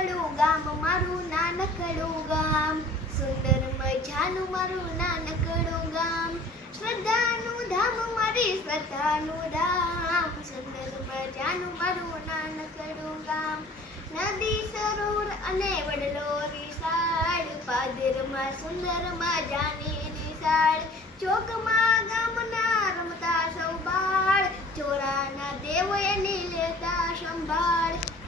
નાનકડું ગામ, મારું નાનકડું ગામ. સુંદર મજાનું મારું નાનકડું ગામ. શ્રદ્ધાનું ધામ, મારી શ્રદ્ધાનું ધામ. સુંદર મજાનું મારું નાનકડું ગામ. નદી, સરોવર અને વડલો વિશાળ. પાદરમાં સુંદર મજાની નિશાળ ચોકમાં ગામના રમતા સૌ બાળ ચોરાના દેવ એની લેતા સંભાળ.